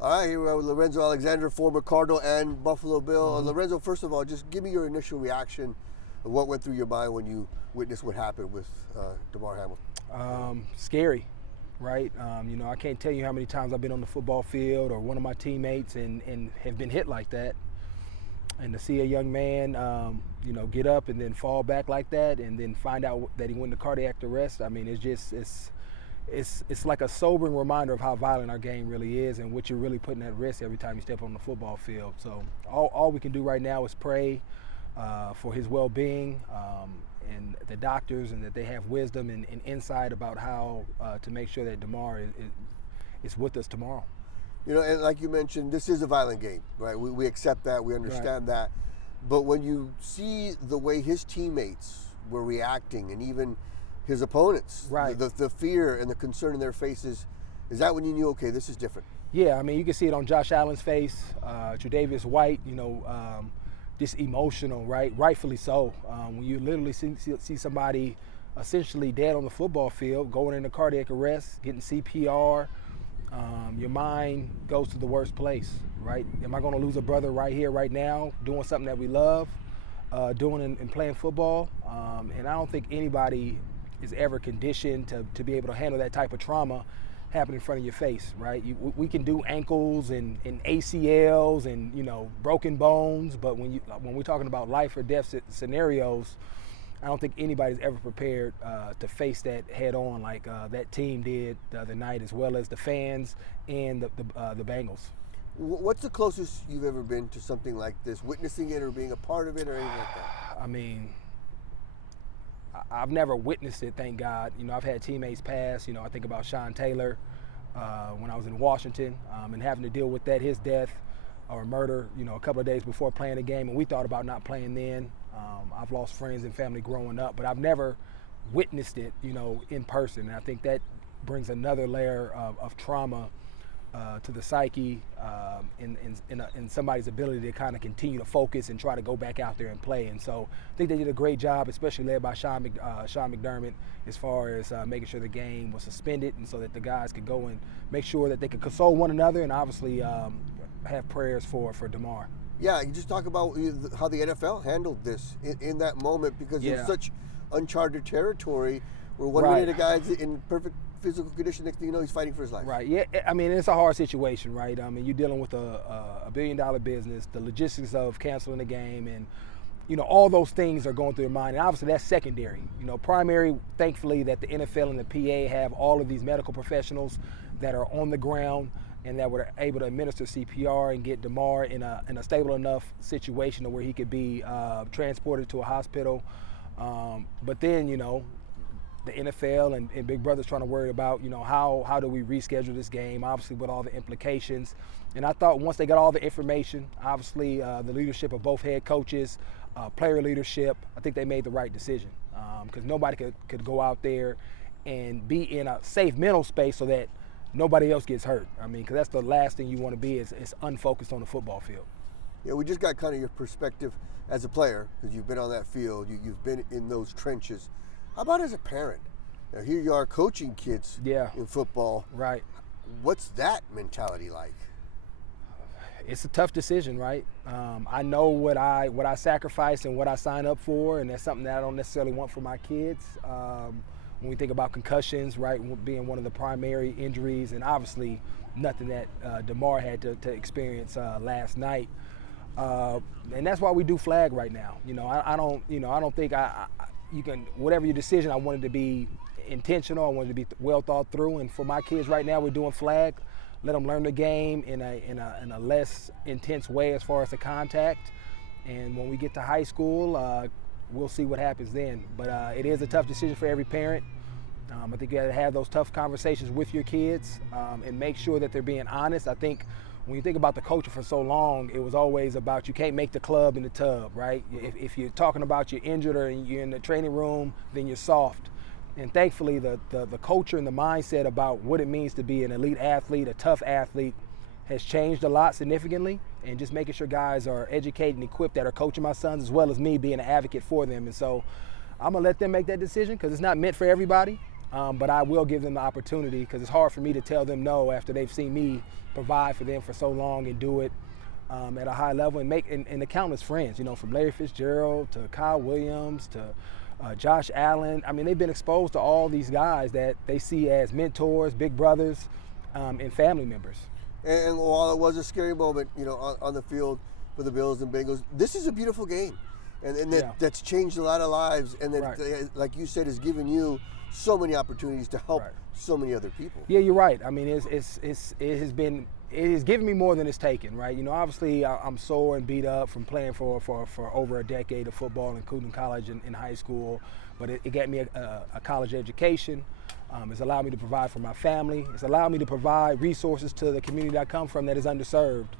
All right, here we are with Lorenzo Alexander, former Cardinal and Buffalo Bill. Mm-hmm. Lorenzo, first of all, just give me your initial reaction of what went through your mind when you witnessed what happened with Damar Hamlin. Scary, right? I can't tell you how many times I've been on the football field or one of my teammates and have been hit like that. And to see a young man, get up and then fall back like that and then find out that he went into cardiac arrest, I mean, it's like a sobering reminder of how violent our game really is and what you're really putting at risk every time you step on the football field. So all we can do right now is pray for his well-being and the doctors, and that they have wisdom and insight about how to make sure that Damar is with us tomorrow. And like you mentioned, this is a violent game, right? We accept that, we understand that. But when you see the way his teammates were reacting and even his opponents, right, the fear and the concern in their faces, is that when you knew, okay, this is different? Yeah, I mean, you can see it on Josh Allen's face, Tre'Davious White, just emotional, right? Rightfully so. When you literally see somebody essentially dead on the football field, going into cardiac arrest, getting CPR, your mind goes to the worst place, right? Am I going to lose a brother right here, right now, doing something that we love, doing and playing football? And I don't think anybody is ever conditioned to be able to handle that type of trauma happen in front of your face, right? We can do ankles and ACLs and broken bones, but when we're talking about life or death scenarios, I don't think anybody's ever prepared to face that head on like that team did the other night, as well as the fans and the Bengals. What's the closest you've ever been to something like this, witnessing it or being a part of it or anything like that? I mean, I've never witnessed it, thank God. I've had teammates pass. I think about Sean Taylor when I was in Washington and having to deal with that, his death or murder, a couple of days before playing the game, and we thought about not playing then. I've lost friends and family growing up, but I've never witnessed it, in person. And I think that brings another layer of trauma to the psyche in somebody's ability to kind of continue to focus and try to go back out there and play. And so I think they did a great job, especially led by Sean McDermott, as far as making sure the game was suspended, and so that the guys could go and make sure that they could console one another and obviously have prayers for Damar. Yeah, you just talk about how the NFL handled this in that moment, because it was such uncharted territory where one minute a guy's in perfect physical condition, next thing you know, he's fighting for his life. Right, yeah, I mean, it's a hard situation, right? I mean, you're dealing with a billion-dollar business, the logistics of canceling the game, and, all those things are going through your mind. And obviously that's secondary. Primary, thankfully, that the NFL and the PA have all of these medical professionals that are on the ground and that were able to administer CPR and get Damar in a stable enough situation to where he could be transported to a hospital. But then, the NFL and Big Brother's trying to worry about, how do we reschedule this game, obviously with all the implications. And I thought once they got all the information, obviously the leadership of both head coaches, player leadership, I think they made the right decision, because nobody could go out there and be in a safe mental space so that nobody else gets hurt. I mean, because that's the last thing you want to be is unfocused on the football field. Yeah, we just got kind of your perspective as a player, because you've been on that field, you've been in those trenches. How about as a parent? Now, here you are coaching kids in football. Right. What's that mentality like? It's a tough decision, right? I know what I sacrifice and what I sign up for, and that's something that I don't necessarily want for my kids. When we think about concussions, right, being one of the primary injuries, and obviously nothing that Damar had to experience last night. And that's why we do flag right now. I don't think you can, whatever your decision, I want it to be intentional. I want it to be well thought through. And for my kids right now, we're doing flag. Let them learn the game in a less intense way as far as the contact. And when we get to high school, we'll see what happens then. But it is a tough decision for every parent. I think you got to have those tough conversations with your kids and make sure that they're being honest. I think when you think about the coaching for so long, it was always about you can't make the club in the tub, right? If you're talking about you're injured or you're in the training room, then you're soft. And thankfully, the culture and the mindset about what it means to be an elite athlete, a tough athlete, has changed a lot significantly. And just making sure guys are educated and equipped that are coaching my sons, as well as me being an advocate for them. And so I'm going to let them make that decision, because it's not meant for everybody. but I will give them the opportunity because it's hard for me to tell them no after they've seen me provide for them for so long and do it at a high level and and the countless friends, from Larry Fitzgerald to Kyle Williams to Josh Allen. I mean, they've been exposed to all these guys that they see as mentors, big brothers, and family members. And while it was a scary moment, on the field for the Bills and Bengals, this is a beautiful game. And that's changed a lot of lives. And that, like you said, has given you so many opportunities to help so many other people. Yeah, you're right. I mean, it has given me more than it's taken, right? Obviously I'm sore and beat up from playing for over a decade of football, including college and high school. But it got me a college education. It's allowed me to provide for my family. It's allowed me to provide resources to the community I come from that is underserved.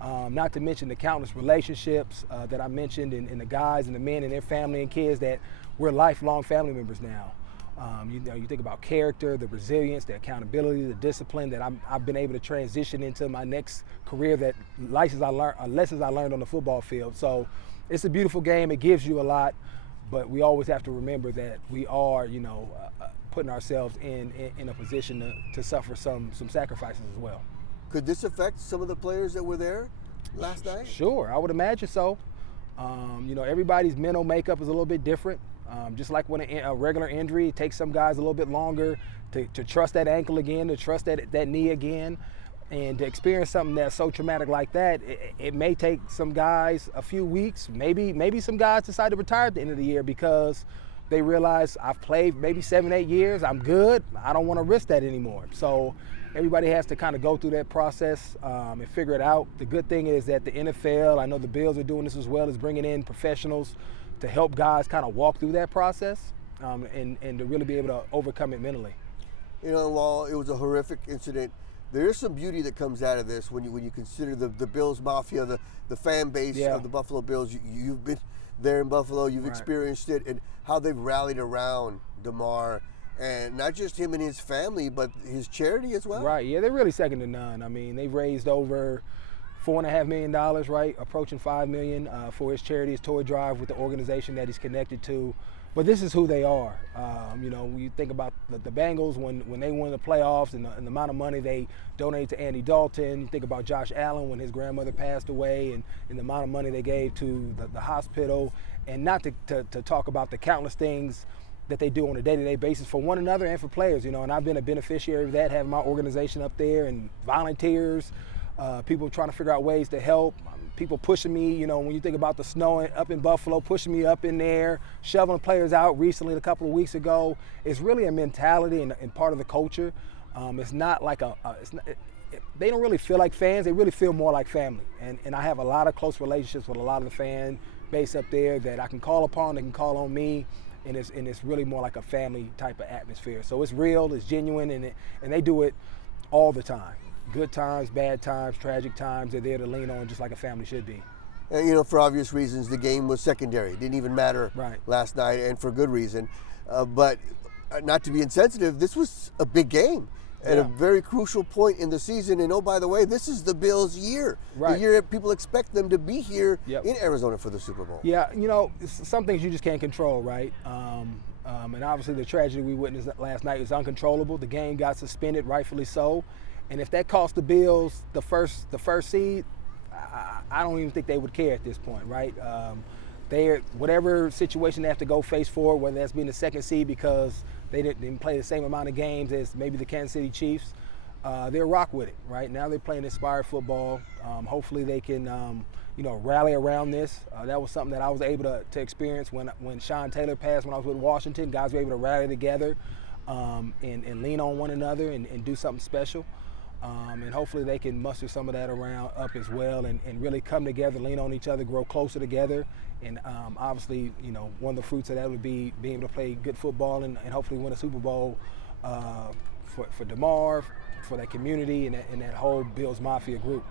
Not to mention the countless relationships that I mentioned and the guys and the men and their family and kids that we're lifelong family members now. You think about character, the resilience, the accountability, the discipline that I've been able to transition into my next career, that lessons I learned on the football field. So it's a beautiful game. It gives you a lot, but we always have to remember that we are, putting ourselves in a position to suffer some sacrifices as well. Could this affect some of the players that were there last night? Sure, I would imagine so. Everybody's mental makeup is a little bit different. Just like when a regular injury, it takes some guys a little bit longer to trust that ankle again, to trust that knee again, and to experience something that's so traumatic like that, it may take some guys a few weeks. Maybe some guys decide to retire at the end of the year because they realize I've played maybe 7-8 years, I'm good, I don't want to risk that anymore. So everybody has to kind of go through that process and figure it out. The good thing is that the NFL, I know the Bills are doing this as well, is bringing in professionals to help guys kind of walk through that process and to really be able to overcome it mentally. While it was a horrific incident, there is some beauty that comes out of this when you consider the Bills Mafia, the fan base of the Buffalo Bills. You've been there in Buffalo, you've experienced it, and how they've rallied around Damar, and not just him and his family, but his charity as well. Right, yeah, they're really second to none. I mean, they've raised over $4.5 million, right, approaching $5 million for his charity, his toy drive with the organization that he's connected to. But this is who they are. When you think about the Bengals, when they won the playoffs and the amount of money they donated to Andy Dalton. You think about Josh Allen when his grandmother passed away and the amount of money they gave to the hospital. And not to talk about the countless things that they do on a day-to-day basis for one another and for players. And I've been a beneficiary of that, having my organization up there and volunteers, people trying to figure out ways to help. People pushing me, when you think about the snow up in Buffalo, pushing me up in there, shoveling players out recently, a couple of weeks ago. It's really a mentality and part of the culture. It's not like they don't really feel like fans. They really feel more like family. And I have a lot of close relationships with a lot of the fan base up there that I can call upon, they can call on me. And it's really more like a family type of atmosphere. So it's real, it's genuine, and they do it all the time. Good times, bad times, tragic times, they're there to lean on just like a family should be. And, for obvious reasons, the game was secondary. It didn't even matter last night, and for good reason. But not to be insensitive, this was a big game at a very crucial point in the season. And, oh, by the way, this is the Bills' year. The year people expect them to be here in Arizona for the Super Bowl. Yeah, some things you just can't control, right? And obviously the tragedy we witnessed last night was uncontrollable. The game got suspended, rightfully so. And if that cost the Bills the first seed, I don't even think they would care at this point, right? Whatever situation they have to go face forward, whether that's being the second seed because they didn't play the same amount of games as maybe the Kansas City Chiefs, they'll rock with it, right? Now they're playing inspired football. Hopefully they can, rally around this. That was something that I was able to experience when Sean Taylor passed when I was with Washington. Guys were able to rally together and lean on one another and do something special. And hopefully they can muster some of that up as well and really come together, lean on each other, grow closer together. And obviously, one of the fruits of that would be being able to play good football and hopefully win a Super Bowl for Damar, for that community and that whole Bills Mafia group.